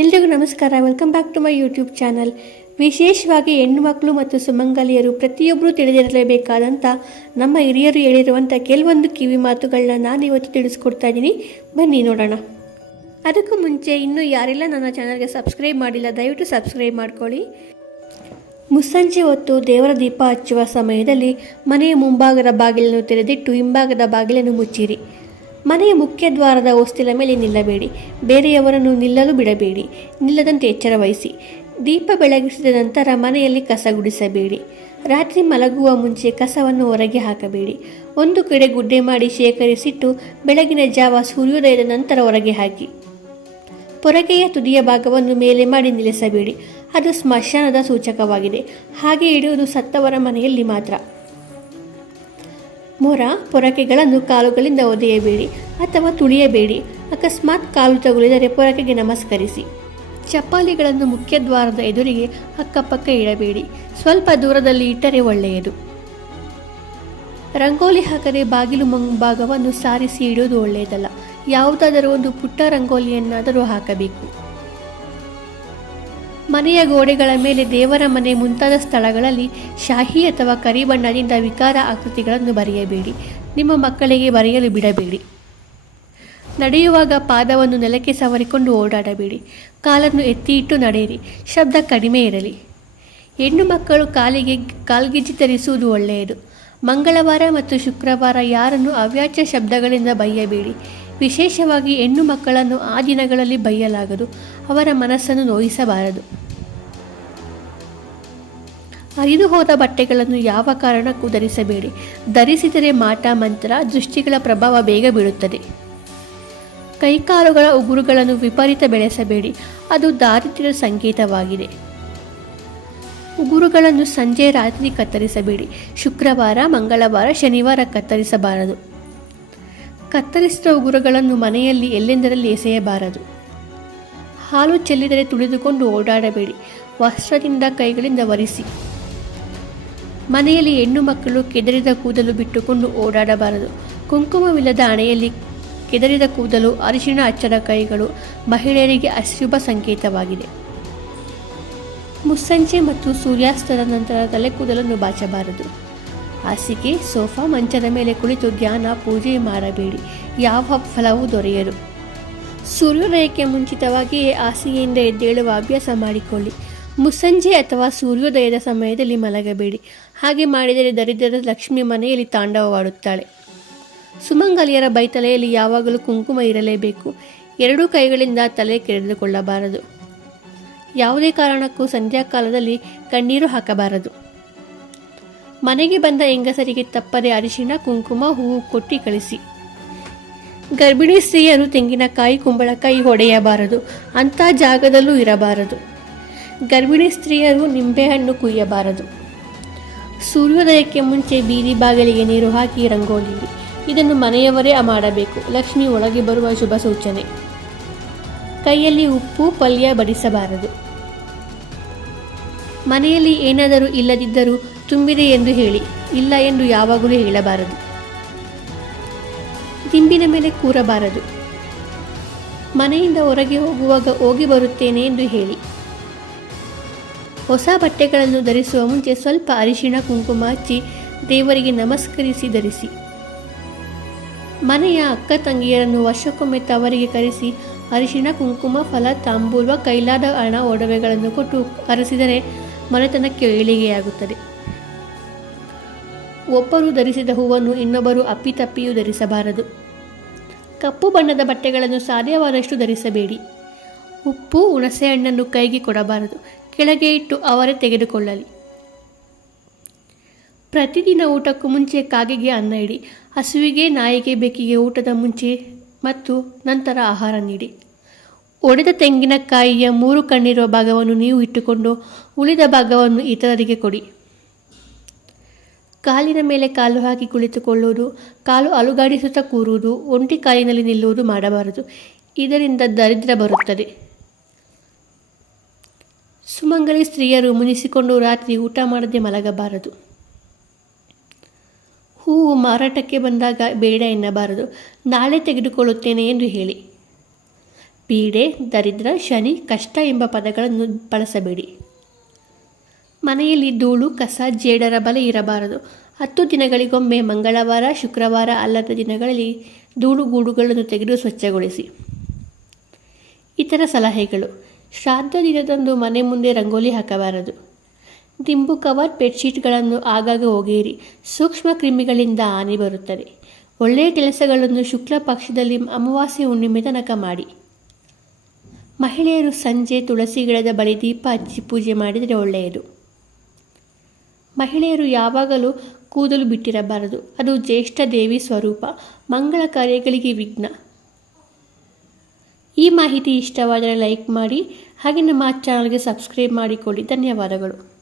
ಎಲ್ರಿಗೂ ನಮಸ್ಕಾರ. Welcome back to my YouTube channel ವಿಶೇಷವಾಗಿ ಹೆಣ್ಣು ಮಕ್ಕಳು ಮತ್ತು ಸುಮಂಗಲಿಯರು ಪ್ರತಿಯೊಬ್ಬರೂ ತಿಳಿದಿರಲೇಬೇಕಾದಂಥ ನಮ್ಮ ಹಿರಿಯರು ಹೇಳಿರುವಂಥ ಕೆಲವೊಂದು ಕಿವಿ ಮಾತುಗಳನ್ನ ನಾನು ಇವತ್ತು ತಿಳಿಸ್ಕೊಡ್ತಾ ಇದ್ದೀನಿ. ಬನ್ನಿ ನೋಡೋಣ. ಅದಕ್ಕೂ ಮುಂಚೆ ಇನ್ನೂ ಯಾರೆಲ್ಲ ನನ್ನ ಚಾನಲ್ಗೆ ಸಬ್ಸ್ಕ್ರೈಬ್ ಮಾಡಿಲ್ಲ, ದಯವಿಟ್ಟು ಸಬ್ಸ್ಕ್ರೈಬ್ ಮಾಡ್ಕೊಳ್ಳಿ. ಮುಸ್ಸಂಜೆ ಹೊತ್ತು ದೇವರ ದೀಪ ಹಚ್ಚುವ ಸಮಯದಲ್ಲಿ ಮನೆಯ ಮುಂಭಾಗದ ಬಾಗಿಲನ್ನು ತೆರೆದಿಟ್ಟು ಹಿಂಭಾಗದ ಬಾಗಿಲನ್ನು ಮುಚ್ಚಿರಿ. ಮನೆಯ ಮುಖ್ಯ ದ್ವಾರದ ಹೊಸ್ತಿಲ ಮೇಲೆ ನಿಲ್ಲಬೇಡಿ. ಬೇರೆಯವರನ್ನು ನಿಲ್ಲಲು ಬಿಡಬೇಡಿ. ನಿಲ್ಲದಂತೆ ಎಚ್ಚರ ವಹಿಸಿ. ದೀಪ ಬೆಳಗಿಸಿದ ನಂತರ ಮನೆಯಲ್ಲಿ ಕಸ ಗುಡಿಸಬೇಡಿ. ರಾತ್ರಿ ಮಲಗುವ ಮುಂಚೆ ಕಸವನ್ನು ಹೊರಗೆ ಹಾಕಬೇಡಿ. ಒಂದು ಕಡೆ ಗುಡ್ಡೆ ಮಾಡಿ ಶೇಖರಿಸಿಟ್ಟು ಬೆಳಗಿನ ಜಾವ ಸೂರ್ಯೋದಯದ ನಂತರ ಹೊರಗೆ ಹಾಕಿ. ಪೊರಗೆಯ ತುದಿಯ ಭಾಗವನ್ನು ಮೇಲೆ ಮಾಡಿ ನಿಲ್ಲಿಸಬೇಡಿ. ಅದು ಸ್ಮಶಾನದ ಸೂಚಕವಾಗಿದೆ. ಹಾಗೆ ಇಡುವುದು ಸತ್ತವರ ಮನೆಯಲ್ಲಿ ಮಾತ್ರ. ಮೊರ ಪೊರಕೆಗಳನ್ನು ಕಾಲುಗಳಿಂದ ಒದೆಯಬೇಡಿ ಅಥವಾ ತುಳಿಯಬೇಡಿ. ಅಕಸ್ಮಾತ್ ಕಾಲು ತಗುಲಿದರೆ ಪೊರಕೆಗೆ ನಮಸ್ಕರಿಸಿ. ಚಪ್ಪಾಲಿಗಳನ್ನು ಮುಖ್ಯ ದ್ವಾರದ ಎದುರಿಗೆ ಅಕ್ಕಪಕ್ಕ ಇಡಬೇಡಿ. ಸ್ವಲ್ಪ ದೂರದಲ್ಲಿ ಇಟ್ಟರೆ ಒಳ್ಳೆಯದು. ರಂಗೋಲಿ ಹಾಕದೆ ಬಾಗಿಲು ಮುಂಭಾಗವನ್ನು ಸಾರಿಸಿ ಇಡುವುದು ಒಳ್ಳೆಯದಲ್ಲ. ಯಾವುದಾದರೂ ಒಂದು ಪುಟ್ಟ ರಂಗೋಲಿಯನ್ನಾದರೂ ಹಾಕಬೇಕು. ಮನೆಯ ಗೋಡೆಗಳ ಮೇಲೆ ದೇವರ ಮನೆ ಮುಂತಾದ ಸ್ಥಳಗಳಲ್ಲಿ ಶಾಹಿ ಅಥವಾ ಕರಿ ಬಣ್ಣದಿಂದ ವಿಕಾರ ಆಕೃತಿಗಳನ್ನು ಬರೆಯಬೇಡಿ. ನಿಮ್ಮ ಮಕ್ಕಳಿಗೆ ಬರೆಯಲು ಬಿಡಬೇಡಿ. ನಡೆಯುವಾಗ ಪಾದವನ್ನು ನೆಲಕ್ಕೆ ಸವರಿಕೊಂಡು ಓಡಾಡಬೇಡಿ. ಕಾಲನ್ನು ಎತ್ತಿ ಇಟ್ಟು ನಡೆಯಿರಿ. ಶಬ್ದ ಕಡಿಮೆ ಇರಲಿ. ಹೆಣ್ಣು ಮಕ್ಕಳು ಕಾಲಿಗೆ ಕಾಲ್ಗಿಜ್ಜಿ ಧರಿಸುವುದು ಒಳ್ಳೆಯದು. ಮಂಗಳವಾರ ಮತ್ತು ಶುಕ್ರವಾರ ಯಾರನ್ನು ಅವ್ಯಾಚ್ಯ ಶಬ್ದಗಳಿಂದ ಬೈಯಬೇಡಿ. ವಿಶೇಷವಾಗಿ ಹೆಣ್ಣು ಮಕ್ಕಳನ್ನು ಆ ದಿನಗಳಲ್ಲಿ ಬೈಯಲಾಗದು ಅವರ ಮನಸ್ಸನ್ನು ನೋಯಿಸಬಾರದು. ಹರಿದು ಹೋದ ಬಟ್ಟೆಗಳನ್ನು ಯಾವ ಕಾರಣಕ್ಕೂ ಧರಿಸಬೇಡಿ. ಧರಿಸಿದರೆ ಮಾಟ, ಮಂತ್ರ, ದೃಷ್ಟಿಗಳ ಪ್ರಭಾವ ಬೇಗ ಬೀಳುತ್ತದೆ. ಕೈಕಾಲುಗಳ ಉಗುರುಗಳನ್ನು ವಿಪರೀತ ಬೆಳೆಸಬೇಡಿ. ಅದು ದಾರಿದ್ರ್ಯ ಸಂಕೇತವಾಗಿದೆ. ಉಗುರುಗಳನ್ನು ಸಂಜೆ ರಾತ್ರಿ ಕತ್ತರಿಸಬೇಡಿ. ಶುಕ್ರವಾರ, ಮಂಗಳವಾರ, ಶನಿವಾರ ಕತ್ತರಿಸಬಾರದು. ಕತ್ತರಿಸಿದ ಉಗುರುಗಳನ್ನು ಮನೆಯಲ್ಲಿ ಎಲ್ಲೆಂದರಲ್ಲಿ ಎಸೆಯಬಾರದು. ಹಾಲು ಚೆಲ್ಲಿದರೆ ತುಳಿದುಕೊಂಡು ಓಡಾಡಬೇಡಿ. ವಸ್ತ್ರದಿಂದ ಕೈಗಳಿಂದ ಒರೆಸಿ. ಮನೆಯಲ್ಲಿ ಹೆಣ್ಣು ಮಕ್ಕಳು ಕೆದರಿದ ಕೂದಲು ಬಿಟ್ಟುಕೊಂಡು ಓಡಾಡಬಾರದು. ಕುಂಕುಮವಿಲ್ಲದ ಹಣೆಯಲ್ಲಿ ಕೆದರಿದ ಕೂದಲು ಅರಿಶಿಣ ಅಚ್ಚರ ಕೈಗಳು ಮಹಿಳೆಯರಿಗೆ ಅಶುಭ ಸಂಕೇತವಾಗಿದೆ. ಮುಸ್ಸಂಜೆ ಮತ್ತು ಸೂರ್ಯಾಸ್ತದ ನಂತರ ತಲೆ ಕೂದಲನ್ನು ಬಾಚಬಾರದು. ಹಾಸಿಗೆ, ಸೋಫಾ, ಮಂಚದ ಮೇಲೆ ಕುಳಿತು ಧ್ಯಾನ, ಪೂಜೆ ಮಾಡಬೇಡಿ. ಯಾವ ಫಲವೂ ದೊರೆಯದು. ಸೂರ್ಯೋದಯಕ್ಕೆ ಮುಂಚಿತವಾಗಿಯೇ ಹಾಸಿಗೆಯಿಂದ ಎದ್ದೇಳುವ ಅಭ್ಯಾಸ ಮಾಡಿಕೊಳ್ಳಿ. ಮುಸ್ಸಂಜೆ ಅಥವಾ ಸೂರ್ಯೋದಯದ ಸಮಯದಲ್ಲಿ ಮಲಗಬೇಡಿ. ಹಾಗೆ ಮಾಡಿದರೆ ದರಿದ್ರ ಲಕ್ಷ್ಮಿ ಮನೆಯಲ್ಲಿ ತಾಂಡವವಾಡುತ್ತಾಳೆ. ಸುಮಂಗಲಿಯರ ಬೈತಲೆಯಲ್ಲಿ ಯಾವಾಗಲೂ ಕುಂಕುಮ ಇರಲೇಬೇಕು. ಎರಡೂ ಕೈಗಳಿಂದ ತಲೆ ಕೆರೆದುಕೊಳ್ಳಬಾರದು ಯಾವುದೇ ಕಾರಣಕ್ಕೂ ಸಂಧ್ಯಾಕಾಲದಲ್ಲಿ ಕಣ್ಣೀರು ಹಾಕಬಾರದು. ಮನೆಗೆ ಬಂದ ಹೆಂಗಸರಿಗೆ ತಪ್ಪದೆ ಅರಿಶಿಣ, ಕುಂಕುಮ, ಹೂವು ಕೊಟ್ಟಿ ಕಳಿಸಿ. ಗರ್ಭಿಣಿ ಸ್ತ್ರೀಯರು ತೆಂಗಿನಕಾಯಿ, ಕುಂಬಳಕಾಯಿ ಹೊಡೆಯಬಾರದು. ಅಂಥ ಜಾಗದಲ್ಲೂ ಇರಬಾರದು. ಗರ್ಭಿಣಿ ಸ್ತ್ರೀಯರು ನಿಂಬೆಹಣ್ಣು ಕುಯ್ಯಬಾರದು. ಸೂರ್ಯೋದಯಕ್ಕೆ ಮುಂಚೆ ಬೀದಿ ಬಾಗಿಲಿಗೆ ನೀರು ಹಾಕಿ ರಂಗೋಲಿ ಇದನ್ನು ಮನೆಯವರೇ ಮಾಡಬೇಕು. ಲಕ್ಷ್ಮಿ ಒಳಗೆ ಬರುವ ಶುಭ ಸೂಚನೆ. ಕೈಯಲ್ಲಿ ಉಪ್ಪು, ಪಲ್ಯ ಬಡಿಸಬಾರದು. ಮನೆಯಲ್ಲಿ ಏನಾದರೂ ಇಲ್ಲದಿದ್ದರೂ ತುಂಬಿದೆ ಎಂದು ಹೇಳಿ, ಇಲ್ಲ ಎಂದು ಯಾವಾಗಲೂ ಹೇಳಬಾರದು. ದಿಂಬಿನ ಮೇಲೆ ಕೂರಬಾರದು. ಮನೆಯಿಂದ ಹೊರಗೆ ಹೋಗುವಾಗ ಹೋಗಿ ಬರುತ್ತೇನೆ ಎಂದು ಹೇಳಿ. ಹೊಸ ಬಟ್ಟೆಗಳನ್ನು ಧರಿಸುವ ಮುಂಚೆ ಸ್ವಲ್ಪ ಅರಿಶಿಣ ಕುಂಕುಮ ಹಚ್ಚಿ ದೇವರಿಗೆ ನಮಸ್ಕರಿಸಿ ಧರಿಸಿ. ಮನೆಯ ಅಕ್ಕ ತಂಗಿಯರನ್ನು ವರ್ಷಕ್ಕೊಮ್ಮೆ ತವರಿಗೆ ಕರೆಸಿ ಅರಿಶಿಣ ಕುಂಕುಮ, ಫಲ, ತಾಂಬೂಲ, ಕೈಲಾದ ಹಣ ಒಡವೆಗಳನ್ನು ಕೊಟ್ಟು ಕರೆಸಿದರೆ ಮನೆತನಕ್ಕೆ ಏಳಿಗೆಯಾಗುತ್ತದೆ. ಒಬ್ಬರು ಧರಿಸಿದ ಹೂವನ್ನು ಇನ್ನೊಬ್ಬರು ಅಪ್ಪಿತಪ್ಪಿಯೂ ಧರಿಸಬಾರದು. ಕಪ್ಪು ಬಣ್ಣದ ಬಟ್ಟೆಗಳನ್ನು ಸಾಧ್ಯವಾದಷ್ಟು ಧರಿಸಬೇಡಿ. ಉಪ್ಪು ಹುಣಸೆಹಣ್ಣನ್ನು ಕೈಗೆ ಕೊಡಬಾರದು. ಕೆಳಗೆ ಇಟ್ಟು ಅವರೇ ತೆಗೆದುಕೊಳ್ಳಲಿ. ಪ್ರತಿದಿನ ಊಟಕ್ಕೂ ಮುಂಚೆ ಕಾಗೆಗೆ ಅನ್ನ ಇಡಿ. ಹಸುವಿಗೆ, ನಾಯಿಗೆ ಬೆಕ್ಕಿಗೆ ಊಟದ ಮುಂಚೆ ಮತ್ತು ನಂತರ ಆಹಾರ ನೀಡಿ. ಒಡೆದ ತೆಂಗಿನಕಾಯಿಯ ಮೂರು ಕಣ್ಣಿರುವ ಭಾಗವನ್ನು ನೀವು ಇಟ್ಟುಕೊಂಡು ಉಳಿದ ಭಾಗವನ್ನು ಇತರರಿಗೆ ಕೊಡಿ. ಕಾಲಿನ ಮೇಲೆ ಕಾಲು ಹಾಕಿ ಕುಳಿತುಕೊಳ್ಳುವುದು, ಕಾಲು ಅಲುಗಾಡಿಸುತ್ತಾ ಕೂರುವುದು, ಒಂಟಿ ಕಾಲಿನಲ್ಲಿ ನಿಲ್ಲುವುದು ಮಾಡಬಾರದು. ಇದರಿಂದ ದರಿದ್ರ ಬರುತ್ತದೆ. ಸುಮಂಗಲಿ ಸ್ತ್ರೀಯರು ಮುನಿಸಿಕೊಂಡು ರಾತ್ರಿ ಊಟ ಮಾಡದೆ ಮಲಗಬಾರದು. ಹೂವು ಮಾರಾಟಕ್ಕೆ ಬಂದಾಗ ಬೇಡ ಎನ್ನಬಾರದು. ನಾಳೆ ತೆಗೆದುಕೊಳ್ಳುತ್ತೇನೆ ಎಂದು ಹೇಳಿ. ಪೀಡೆ, ದರಿದ್ರ, ಶನಿ, ಕಷ್ಟ ಎಂಬ ಪದಗಳನ್ನು ಬಳಸಬೇಡಿ. ಮನೆಯಲ್ಲಿ ಧೂಳು, ಕಸ, ಜೇಡರ ಬಲೆ ಇರಬಾರದು. ಹತ್ತು ದಿನಗಳಿಗೊಮ್ಮೆ ಮಂಗಳವಾರ, ಶುಕ್ರವಾರ ಅಲ್ಲದ ದಿನಗಳಲ್ಲಿ ಧೂಳುಗೂಡುಗಳನ್ನು ತೆಗೆದು ಸ್ವಚ್ಛಗೊಳಿಸಿ. ಇತರ ಸಲಹೆಗಳು. ಶ್ರಾದ್ದ ದಿನದಂದು ಮನೆ ಮುಂದೆ ರಂಗೋಲಿ ಹಾಕಬಾರದು. ದಿಂಬು ಕವರ್ ಬೆಡ್ಶೀಟ್ಗಳನ್ನು ಆಗಾಗ ಒಗೆಯಿರಿ. ಸೂಕ್ಷ್ಮ ಕ್ರಿಮಿಗಳಿಂದ ಹಾನಿ ಬರುತ್ತದೆ. ಒಳ್ಳೆಯ ಕೆಲಸಗಳನ್ನು ಶುಕ್ಲ ಪಕ್ಷದಲ್ಲಿ ಅಮಾವಾಸ್ಯೆ ಹುಣ್ಣಿಮೆ ತನಕ ಮಾಡಿ. ಮಹಿಳೆಯರು ಸಂಜೆ ತುಳಸಿ ಗಿಡದ ಬಳಿ ದೀಪ ಹಚ್ಚಿ ಪೂಜೆ ಮಾಡಿದರೆ ಒಳ್ಳೆಯದು. ಮಹಿಳೆಯರು ಯಾವಾಗಲೂ ಕೂದಲು ಬಿಟ್ಟಿರಬಾರದು. ಅದು ಜ್ಯೇಷ್ಠ ದೇವಿ ಸ್ವರೂಪ. ಮಂಗಳ ಕಾರ್ಯಗಳಿಗೆ ವಿಘ್ನ. ಈ ಮಾಹಿತಿ ಇಷ್ಟವಾದರೆ ಲೈಕ್ ಮಾಡಿ, ಹಾಗೆ ನಮ್ಮ ಚಾನಲ್ಗೆ ಸಬ್ಸ್ಕ್ರೈಬ್ ಮಾಡಿಕೊಳ್ಳಿ. ಧನ್ಯವಾದಗಳು.